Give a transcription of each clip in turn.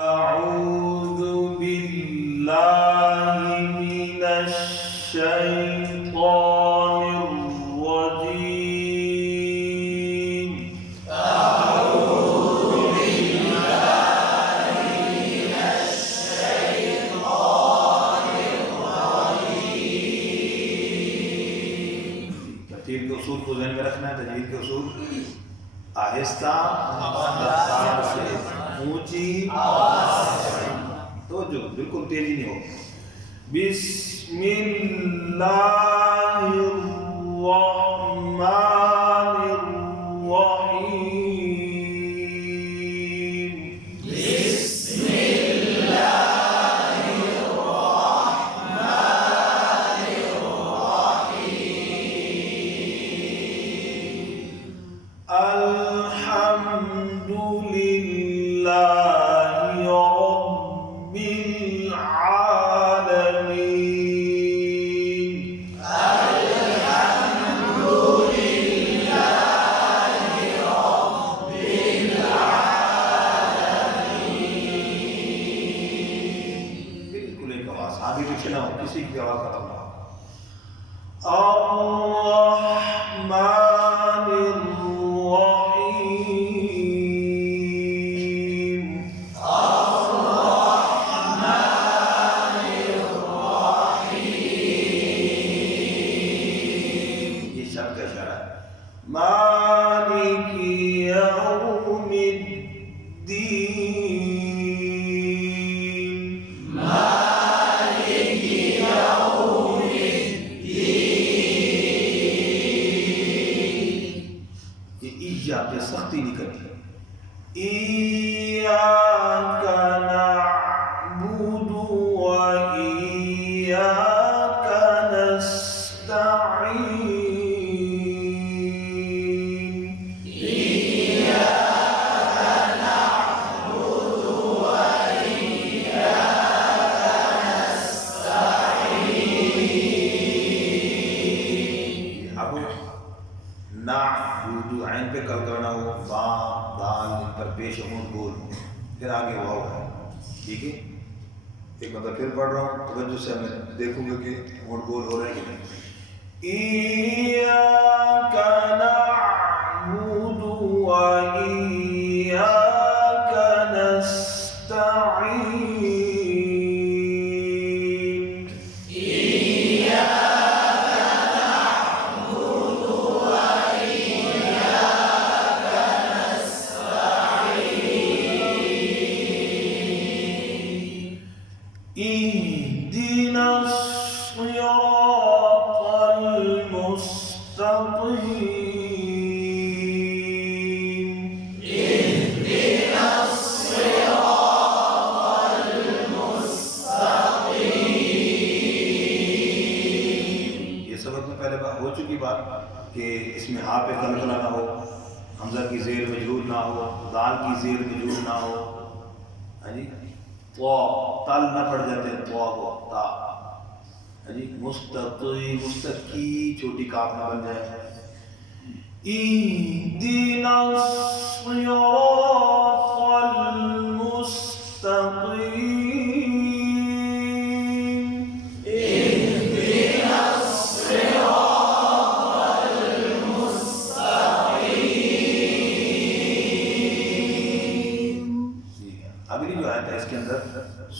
أعوذ بالله من الشيطان الرجيم. أعوذ بالله من الشيطان الرجيم. ترتیل کے اصول کو ذہن میں رکھنا ہے. تجوید کے اصول آہستہ رفتار سے، اونچی آواز سے، توجہ بالکل تیزی نہیں ہو. بسم اللہ الرحمن الرحیم. بسم الله الرحمن الرحيم. الحمد لله رب العالمين. الحمد لله رب العالمين. بالکل ایک آواز، آگے پیچھے نہ ہو، کسی کی آواز ختم نہ ہو. الرحمن الرحیم. الرحمن الرحيم. یہ شب کا اشارہ ہے. مالک یوم الدین. مالك يوم الدين. یہ ایجا پہ سختی نہیں کرتی. ایاک نعبد و ایاک نستعین. إياك نعبد وإياك نستعين. اب نعبد عین پہ کل کرنا ہو، با دال ان پر پیش ہوں گول ہوں، پھر آگے واو ہے. ٹھیک ہے، ایک مطلب پھر پڑھ رہا ہوں، توجہ سے میں دیکھوں گا کہ اونٹ گول ہو رہے ہیں کہ نہیں. ایاک نعبد و ایاک نستعین. إياك نعبد وإياك نستعين. اهدنا الصراط المستقيم. اهدنا الصراط المستقيم. یہ سبق میں پہلے بات ہو چکی بات کہ اس میں ہاں پہ قلقلہ نہ ہو، حمزہ کی زیر مجرور نہ ہو، دال کی زیر مجرور نہ ہو. ہاں جی، تو تل نہ پڑ جاتے ہیں، تو کو تا. ہاں جی، مستقی مستقی چھوٹی کاف نہ بن جائے. اهدنا الصراط المستقيم. اهدنا الصراط المستقيم. اگلی جو آیت ہے اس کے اندر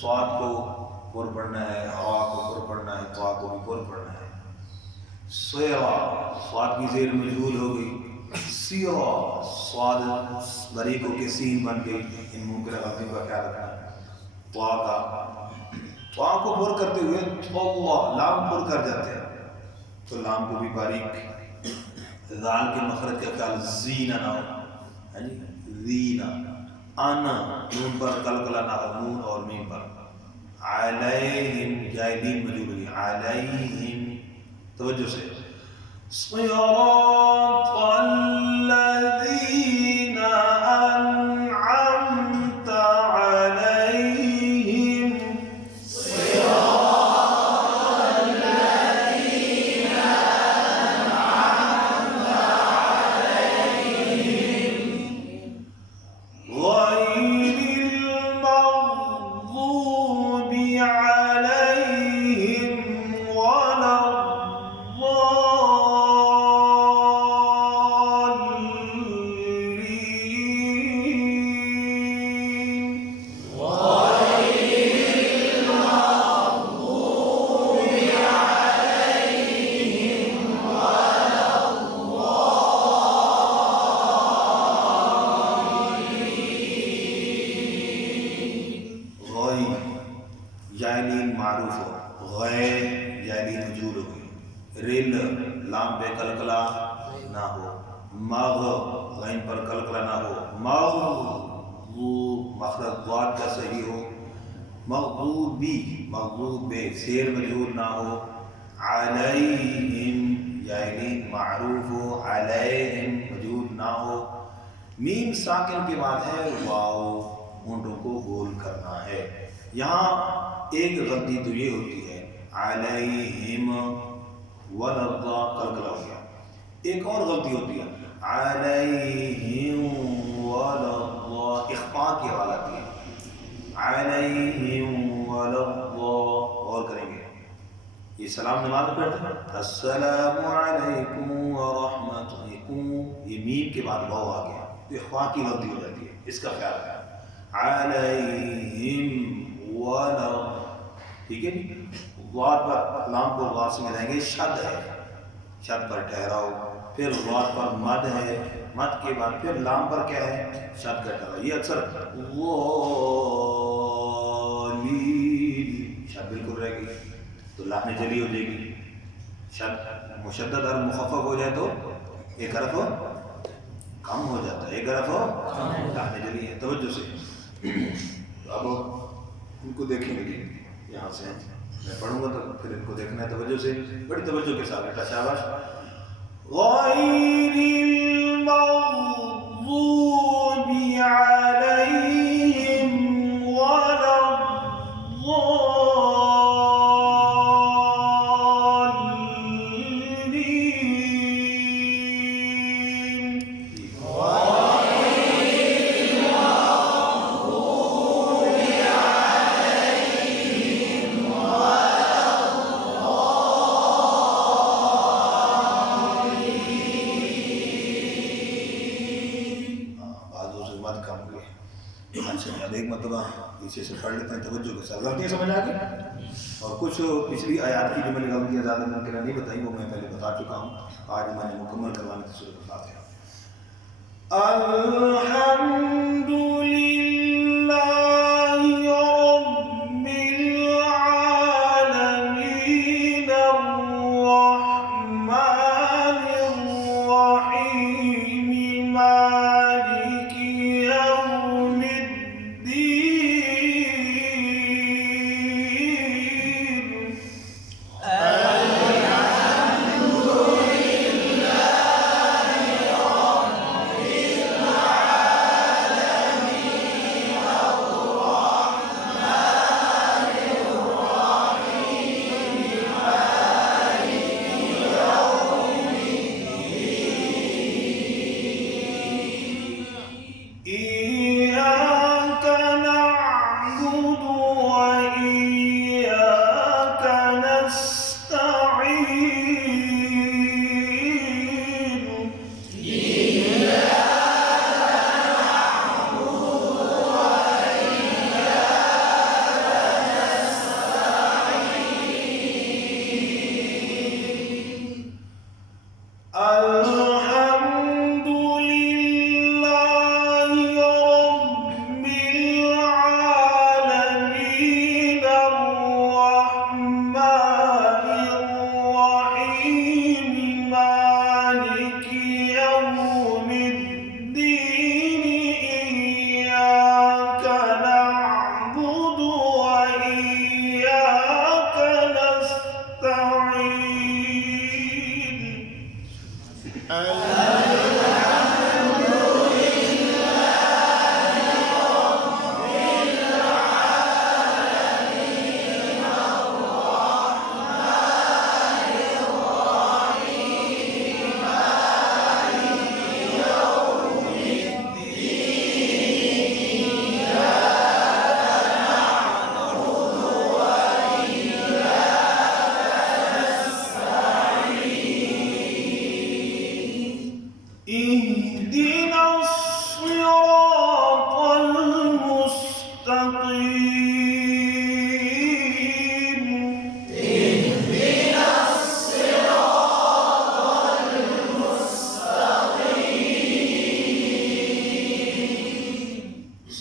صاد کو پر پڑھنا ہے، ہوا کو پر پڑھنا ہے، طا کو بھی پر پڑھنا ہے. سیرا صاد کی زیر مجهول ہو گئی. سیرا صاد بریک ہو کے سین بن گئی. ان ممکنہ غلطیوں کا خیال رکھنا ہے. طا کا طا کو پر کرتے ہوئے اللہ لام پر کر جاتے ہیں، تو لام کو بھی باریک. ذال کے مخرج کا خیال زینہ نہ ہو. ہاں جی، زینہ. انا نون پر قلقلہ نہ ہو، نون اور میم پر. علیہم جائلین مجرور ہے، علیہم. توجہ سے. صراط الذین انعمت علیہم. صراط الذين أنعمت عليهم. غير المغضوب جائلین معروف ہو، غیر جائلین مجہول ہو گئی، رل لام پہ کلکلا نہ ہو، مغ غین پر کلکلا نہ ہو، مغضوب مخرج ضاد کا صحیح ہو، مغضوبی مغضوب بے سیر مجہول نہ ہو، علیہم جائلین معروف ہو، علیہم مجہول نہ ہو، میم ساکن کے بعد ہے واو، ہونٹوں کو گول کرنا ہے۔ یہاں ایک غلطی تو یہ ہوتی ہے علیہم ولضا کلکلا ہو گیا، ایک اور غلطی ہوتی ہے علیہم ولضا اخفاء کی آواز آتی ہے، علیہم ولضا، اور کریں گے یہ سلام نماز میں پڑھتے ہیں السلام علیکم ورحمتکم، یہ میم کے بعد واو آ گیا تو اخفاء کی غلطی ہو جاتی ہے، اس کا خیال رکھیں علیہم ولا، ٹھیک ہے جی۔ ضاد پر لام کو ضاد سے ملائیں گے، شد ہے، شد پر ٹھہراؤ، پھر ضاد پر مد ہے، مد کے بعد پھر لام پر کیا ہے، شد کا ٹھہراؤ، یہ اکثر شد بالکل رہے گی تو لام جلی ہو جائے گی، شد مشدد اور مخفف ہو جائے تو ایک حرف کم ہو جاتا ہے، ایک حرف لام جلی ہے، توجہ سے اب ان کو دیکھیں گے، یہاں سے میں پڑھوں گا تو پھر ان کو دیکھنا ہے توجہ سے، بڑی توجہ کے ساتھ، بیٹا شاباش۔ غیر المغضوب علیہم ولا ایک مرتبہ پیچھے سے پڑھ لیتے ہیں توجہ کے ساتھ، غلطیاں سمجھ آ گئی، اور کچھ پچھلی آیات کی جو میں نے غلطیاں زیادہ ممکنہ نہیں بتائی وہ میں پہلے بتا چکا ہوں، آج میں نے مکمل کروانے کی سورہ الفاتحہ۔ الحمد للہ رب العالمین الرحمن الرحیم مالک یوم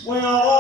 صراط